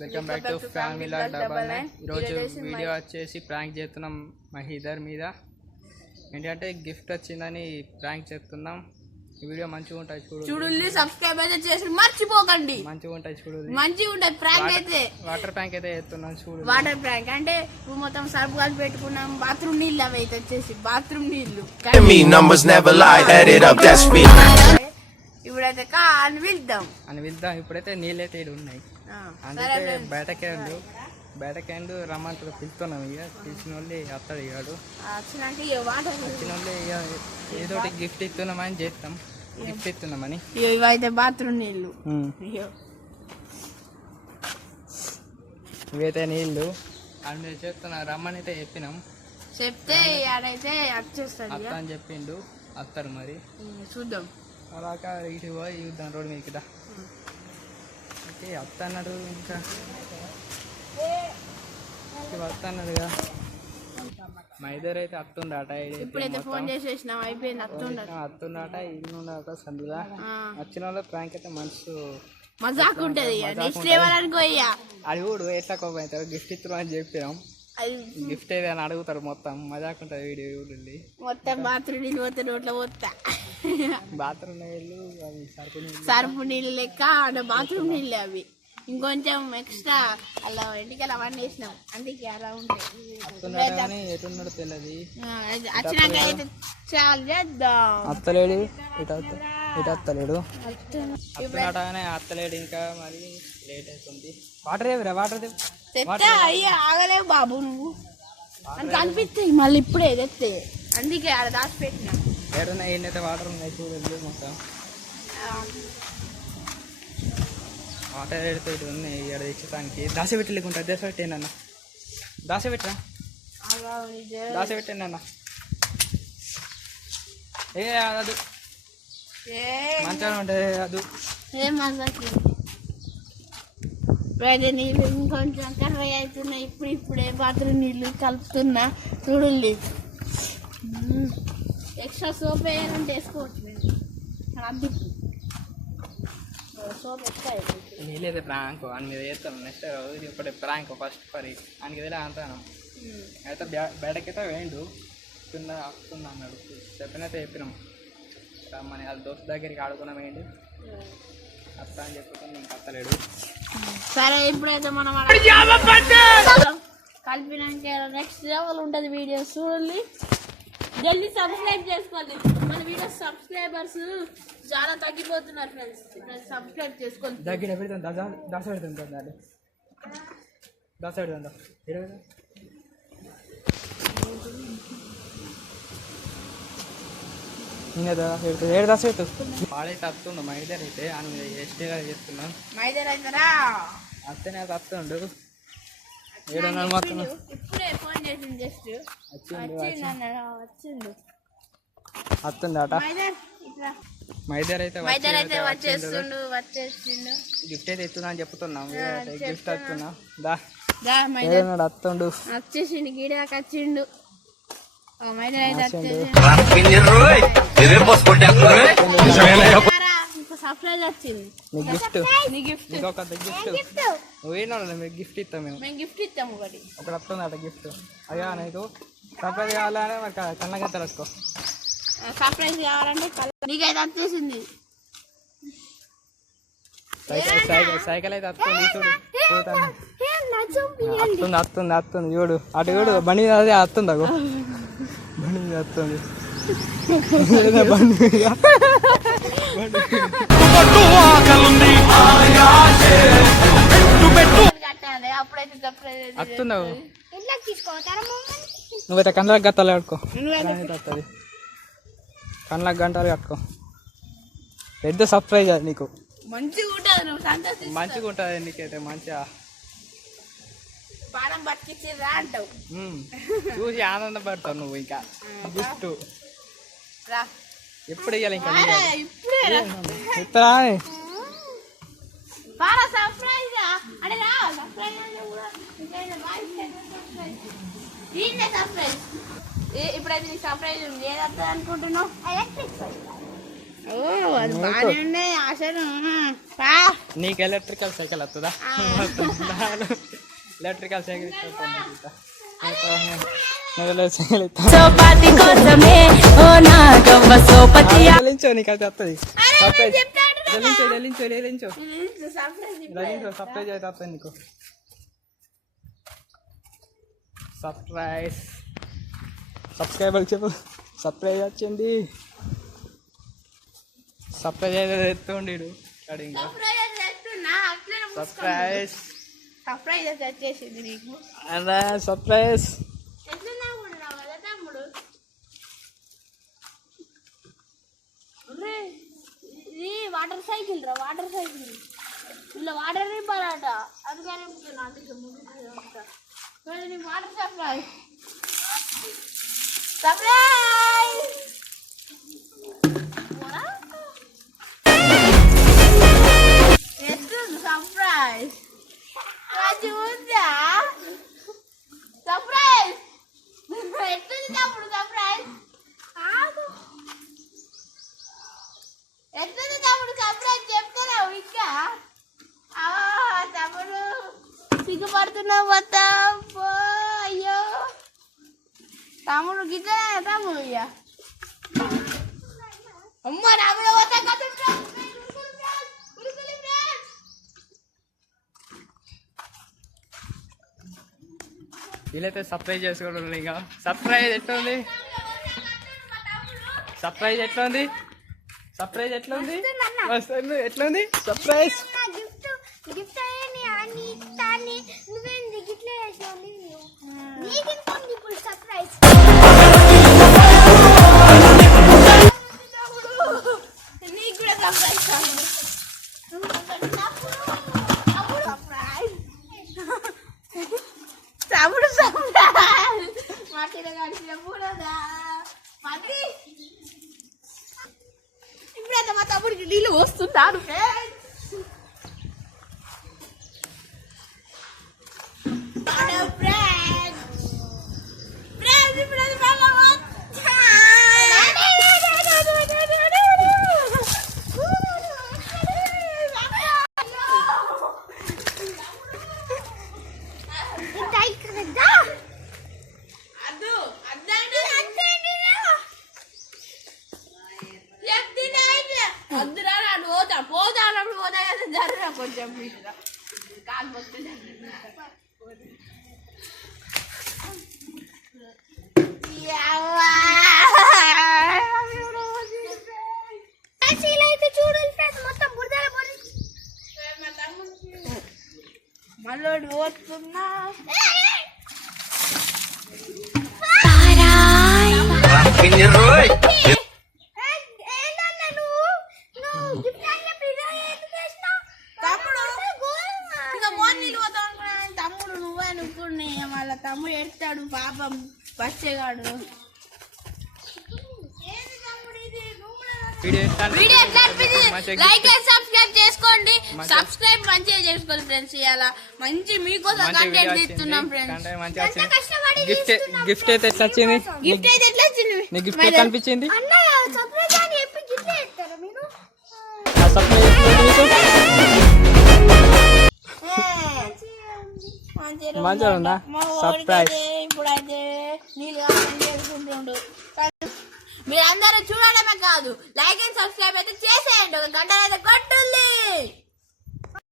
Welcome back to family log 99. ఈరోజు video వచ్చేసి prank చేస్తున్నాం మహీదర్ మీద. ఏంటంటే గిఫ్ట్ వచ్చిందని ప్రాంక్ చేస్తున్నాం. ఈ వీడియో మంచిగా ఉంటుంది చూడండి, సబ్స్క్రైబ్ అయితే చేసి మర్చిపోకండి. మంచిగా ఉంటుంది చూడండి, మంచిగా ఉంటుంది ప్రాంక్ అయితే. వాటర్ ప్రాంక్ అయితే చేస్తున్నాం చూడండి. వాటర్ ప్రాంక్ అంటే మొత్తం సర్ఫ్ కలిపి పెట్టుకున్నాం. బాత్రూమ్ నీళ్ళు అవి అయితే వచ్చేసి బాత్రూమ్ నీళ్ళు. ఇప్పుడైతే అని వెళ్దాం. ఇప్పుడైతే నీళ్ళు అయితే ఇక్కడ ఉన్నాయి. అందుకే బయటకెండు రమ్మంటారు, పిలుస్తున్నాం. ఇక పిలిచిన వాళ్ళు వస్తాడు. ఇవాడు వచ్చిన వాళ్ళు ఏదో ఒకటి గిఫ్ట్ ఇస్తున్నామని చేస్తాం. గిఫ్ట్ ఇస్తున్నామని ఇవైతే బాత్రూమ్ నీళ్ళు. ఇవైతే నీళ్ళు అని మీరు చెప్తున్నా రమ్మని అయితే చెప్పినాం. చెప్తే ఆడైతే వచ్చేస్తాడు అని చెప్పిండు. వస్తారు మరి చూద్దాం. అలాగా ఇటు పోయి చూద్దాం రోడ్డు మీద కదా. ఓకే వస్తాడు. ఇంకా వస్తాడుగా మైదర్ అయితే వస్తుండట. ఇప్పుడైతే ఫోన్ చేసేసినాం, అయిపోయింది. వస్తుండట. ఇన్నుండట సందుగా. వచ్చిన వాళ్ళ ప్రాంక్ అయితే మనసు మజాక్ ఉంటది. అది కూడా ఎట్లా కోపం అవుతారు. గిఫ్ట్ ఇస్తున్నాం అని చెప్పినాం. గిఫ్ట్ ఏదైనా అడుగుతారు. మొత్తం మజాక్ ఉంటుంది వీడియో చూడండి. మొత్తం బాత్రూమ్ నీళ్ళు పోతే నోట్లో పోతా. బాత్రూమ్ నీళ్ళు అవి సర్పు నీళ్ళు లెక్క బాత్రూమ్ నీళ్ళు అవి. ఇంకొంచెం ఎక్స్ట్రా అలా ఇంటికి అవన్నీ వేసినాం. అందుకే అలా ఉంటాయి. ఎటున్నాడు తెలియదు. వచ్చినాక అయితే చాలా చేద్దాం. అత్తలేడు, ఇటు అత్తలేడు. అత్తలేడు. ఇంకా మరి లేట్ అవుతుంది. వాటర్ ఏవిరా, వాటర్ అయ్యా ఆగలేవు బాబు, నువ్వు అని కనిపిస్తాయి మళ్ళీ ఇప్పుడే తెస్తే. అందుకే ఆడ దాచిపెట్టినా. ఏడున్నాయి ఏంటంటే వాటర్ ఉన్నాయి చూడండి. మొత్తం వాటర్ ఏడితే ఇటు ఉన్నాయి. ఇక్కడ తెచ్చడానికి దాసి లేకుండా దశ పెట్టేయండి అన్న. దాసి పెట్టరా, దాసి పెట్టండి అన్న. ఏ అది మంచిగా ఉంటుంది. అది నీళ్ళు ఇంకొంచెం కర్రీ అవుతున్నాయి. ఇప్పుడే బాత్రూమ్ నీళ్ళు కలుపుతున్నా చూడండి. ఎక్స్ట్రా సోప్ వేయాలంటే వేసుకోవచ్చు. మేము సోప్ ఎక్స్ట్రా నీళ్ళైతే ప్రాంక్ అని మీద వేస్తాం. నెక్స్ట్ రోజు ఇప్పుడు ప్రాంక్ ఫస్ట్ పరి ఆయనకి వెళ్ళి అంటాను. అయితే బయటకైతే వేయండు. వస్తున్నా అన్నాడు. చెప్పినైతే చెప్పినాం రమ్మని. వాళ్ళ దోస్తు దగ్గరికి ఆడుకున్నాం. వేయండి అత్త అని చెప్పుకుని ఇంక అత్తలేడు. సరే ఇప్పుడైతే మనం కలిపినాక నెక్స్ట్ లెవెల్ ఉంటుంది వీడియో చూడండి. జల్దీ సబ్స్క్రైబ్ చేసుకోండి. మన వీడియో సబ్స్క్రైబర్స్ చాలా తగ్గిపోతున్నారు ఫ్రెండ్స్. సబ్స్క్రైబ్ చేసుకోండి. దగ్గర పెడతాం. దాస పెడతాం. దాస పెడతాం. ఏడు దాస పెట్టు. వాడైతే వస్తుండు మైదర్ అయితే. అని ఎస్టీగా చెప్తున్నాం. మైదర్ అవుతారా అత్తనే వస్తుండు. ఏడున్నాడు మొత్తం. ఇప్పుడే ఫోన్ చేసింది. జస్ట్ వచ్చిండు. వస్తుందట మైదర్ అయితే. వచ్చేసిండు. గిఫ్ట్ అయితే ఎత్తున్నా అని చెప్తున్నాం. గిఫ్ట్ వస్తున్నా. వస్తుండు. వచ్చేసిండు. గీడాక వచ్చిండు. సర్ప్రైజ్ వచ్చింది. గిఫ్ట్ ఇస్తాం. మేము గిఫ్ట్ ఇస్తాము. ఒకటి వస్తుందట గిఫ్ట్. అయ్యా నీకు సర్ప్రైజ్ కావాలంటే మరి కళ్ళగత్త రాసుకో. సర్ప్రైజ్ కావాలంటే నీకైతే వచ్చేసింది. సైకిల్ అయితే వస్తుంది. చూడు వస్తుంది చూడు. అటు చూడు బండి మీద అదే వస్తుంది. అగో బండి మీద వస్తుంది. వస్తున్నావు నువ్వైతే కళ్ళకి గట్టాలి కట్టుకో. వస్తుంది కళ్ళకి గంటలు కట్టుకో. పెద్ద సర్ప్రైజ్ అది నీకు. మంచిగా ఉంటుంది నీకైతే. మంచిగా అంటావు చూసి ఆనందపడతావు నువ్వు. ఇంకా గిఫ్ట్ ఎప్పుడు ఇవ్వాలి? ఇంకా ఇస్తారా? ఇప్పుడైతే నీ సర్ప్రైజ్ ఉంది. ఏది వస్తుంది అనుకుంటున్నావు? ఓ అది బాగానే ఉన్నాయి ఆశలు నీకు ఎలక్ట్రికల్ సైకిల్ వస్తుందా ఎలక్ట్రికల్ సైకిల్ చెల్లించో నీకు అయితే వస్తుంది చెల్లించో సర్ప్రైజ్ అయితే వస్తుంది నీకు సర్ప్రైజ్ సబ్స్క్రైబర్ చెప్పు సర్ప్రైజ్ వచ్చింది సర్ప్రైజ్ అయితే ఎత్తుండి సర్ప్రైజ్ సర్ప్రైజ్ వచ్చేసింది నీకు అలా సర్ప్రైజ్ ఇది వాటర్ సైకిల్ రా వాటర్ సైకిల్ ఇలా వాటర్ నింపాలట అందుకని వాటర్ సర్ప్రైజ్ సర్ప్రైజ్ సర్ప్రైజ్ చూద్దా సర్ప్రైజ్ ఎట్టుంది తమ్ముడు సర్ప్రైజ్ ఎట్టుంది తమ్ముడు సర్ప్రైజ్ చెప్తున్నావు ఇంకా తమ్ముడు సిగ్గుపడుతున్నావు మొత్తం అయ్యో తమ్ముడు గిట్లా తమ్ముడు ఇక అమ్మ రాముడు వీళ్ళైతే సర్ప్రైజ్ చేసుకోవడం ఇక సర్ప్రైజ్ ఎట్లా ఉంది సర్ప్రైజ్ ఎట్లా ఉంది సర్ప్రైజ్ ఎట్లా ఉంది వస్తుంది ఎట్లా ఉంది సర్ప్రైజ్ తమ్ముడు మాటిలో గడిచిన పూలదా మళ్ళీ ఇప్పుడైతే మా తమ్ముడికి నీళ్ళు వస్తున్నారు కొంచెం కాలు పోతుంది మొత్తం మళ్ళీ పోతున్నా తమ్ముడు నువ్వే అనుకున్నా మళ్ళీ తమ్ముడు ఎడతాడు పాపం బచ్చేగాడు వీడియో ఎట్లా అనిపించింది లైక్ అండ్ సబ్స్క్రైబ్ చేసుకోండి సబ్స్క్రైబ్ మంచిగా చేసుకోండి ఫ్రెండ్స్ ఇలా మంచి మీకోసం కంటెంట్ ఇస్తున్నాం ఫ్రెండ్స్ గిఫ్ట్ అయితే ఎట్లా వచ్చింది గిఫ్ట్ అయితే ఎట్లా వచ్చింది నీకు గిఫ్ట్ ఎట్లా అనిపించింది మంచిగా ఉందా సర్ప్రైజ్ ఇప్పుడైతే నీళ్ళు చేసుకుంటుండు మీరందరూ చూడడమే కాదు లైక్ అండ్ సబ్స్క్రైబ్ అయితే చేసేయండి ఒక గంట అయితే కొట్టుంది